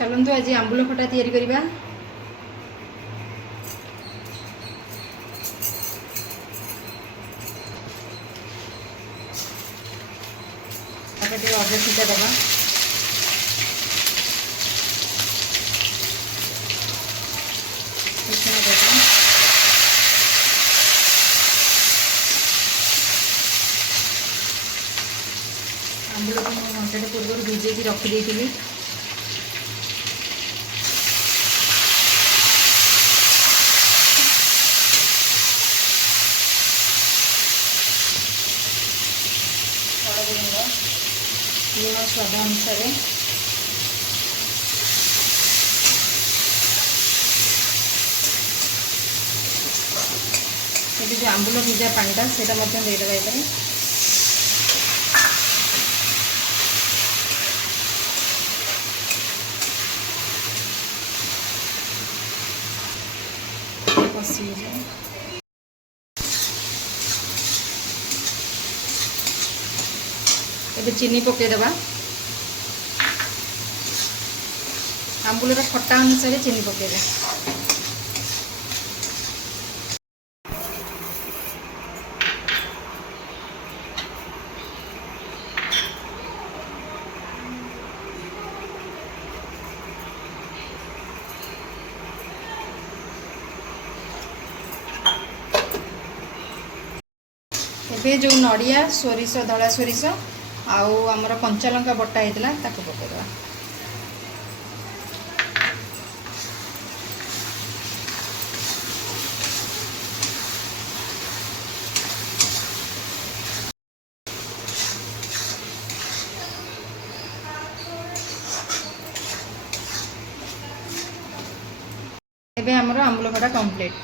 चलतु आज आंबुल खटा तैयारी करवा। अदे छीटा दबा आंबुल को घंटे पूर्व भिजे रखी थी। लुण स्वाद अनुसार ये जो आंबुल भिजा पानीटा से देदेबा ये कषि ए चीनी पकईदबा। आंबुल खट्टा अनुसार चीनी पकईदे। एबे जो नड़िया सोरिष धला सोरिष आउ आमर कंचा लंका बटा होता ताको पकईदबा। एबे आमर आंबुल खटा कंप्लीट।